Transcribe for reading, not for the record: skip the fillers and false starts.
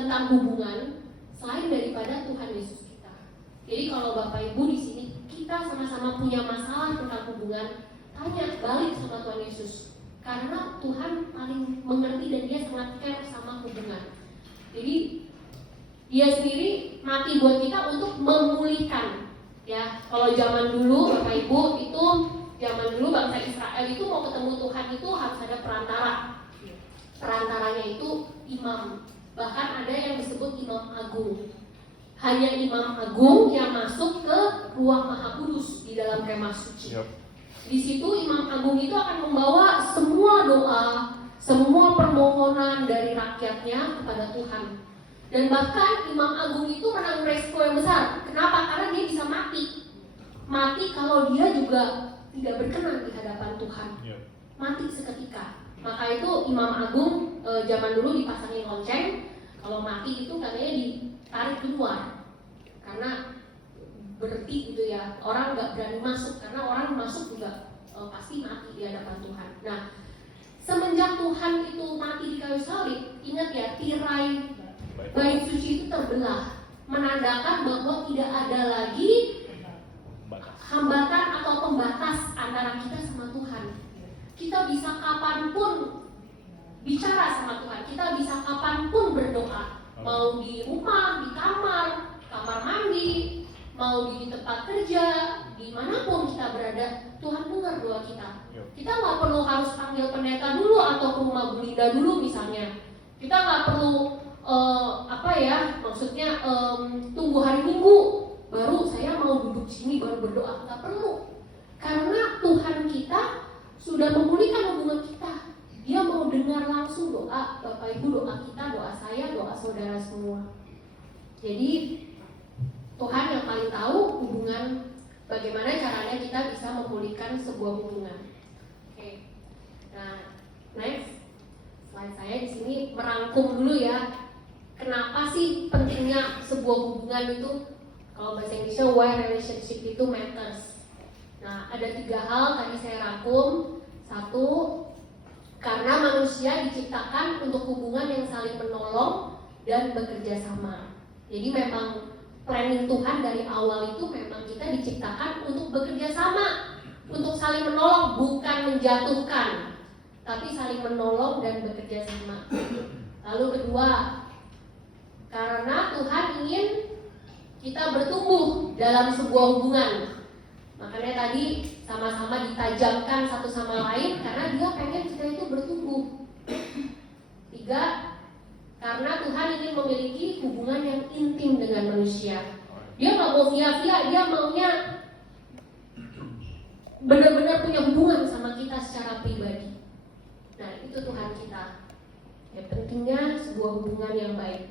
tentang hubungan selain daripada Tuhan Yesus kita. Jadi kalau Bapak Ibu di sini kita sama-sama punya masalah tentang hubungan, tanya balik sama Tuhan Yesus. Karena Tuhan paling mengerti dan Dia sangat care sama hubungan. Jadi Dia sendiri mati buat kita untuk memulihkan. Ya, kalau zaman dulu Bapak Ibu itu zaman dulu bangsa Israel itu mau ketemu Tuhan itu harus ada perantara. Perantaranya itu imam. Bahkan ada yang disebut imam agung. Hanya imam agung yang masuk ke ruang Maha Kudus di dalam kemah suci. Di situ imam agung itu akan membawa semua doa, semua permohonan dari rakyatnya kepada Tuhan. Dan bahkan imam agung itu menang resiko yang besar. Kenapa? Karena dia bisa mati. Mati kalau dia juga tidak berkenan di hadapan Tuhan. Mati seketika. Maka itu imam agung zaman dulu dipasangin lonceng. Kalau mati itu katanya ditarik keluar. Karena berhenti gitu ya. Orang nggak berani masuk. Karena orang masuk juga pasti mati di hadapan Tuhan. Nah, semenjak Tuhan itu mati di kayu salib, ingat ya, tirai bait suci itu terbelah, menandakan bahwa tidak ada lagi hambatan atau pembatas antara kita sama Tuhan. Kita bisa kapanpun bicara sama Tuhan, kita bisa kapanpun berdoa, mau di rumah, di kamar mandi, mau di tempat kerja, dimanapun kita berada, Tuhan dengar doa kita. Kita nggak perlu harus panggil pendeta dulu atau ke rumah Bu Linda dulu misalnya. Kita nggak perlu tunggu hari Minggu baru saya mau duduk sini baru berdoa. Nggak perlu, karena Tuhan kita sudah memulihkan hubungan kita. Dia mau dengar langsung doa Bapak Ibu, doa kita, doa saya, doa saudara semua. Jadi Tuhan yang paling tahu hubungan, bagaimana caranya kita bisa memulihkan sebuah hubungan. Oke. Nah, next slide saya di sini merangkum dulu ya. Kenapa sih pentingnya sebuah hubungan itu? Kalau bahasa Inggrisnya why relationship itu matters. Nah, ada 3 hal tadi saya rangkum. 1, karena manusia diciptakan untuk hubungan yang saling menolong dan bekerja sama. Jadi memang planning Tuhan dari awal itu memang kita diciptakan untuk bekerja sama, untuk saling menolong, bukan menjatuhkan, tapi saling menolong dan bekerja sama. Lalu kedua, karena Tuhan ingin kita bertumbuh dalam sebuah hubungan. Makanya tadi sama-sama ditajamkan satu sama lain karena Dia pengen kita itu bertumbuh. 3, karena Tuhan ingin memiliki hubungan yang intim dengan manusia. Dia nggak mau via-via, Dia maunya benar-benar punya hubungan sama kita secara pribadi. Nah, itu Tuhan kita. Ya, pentingnya sebuah hubungan yang baik.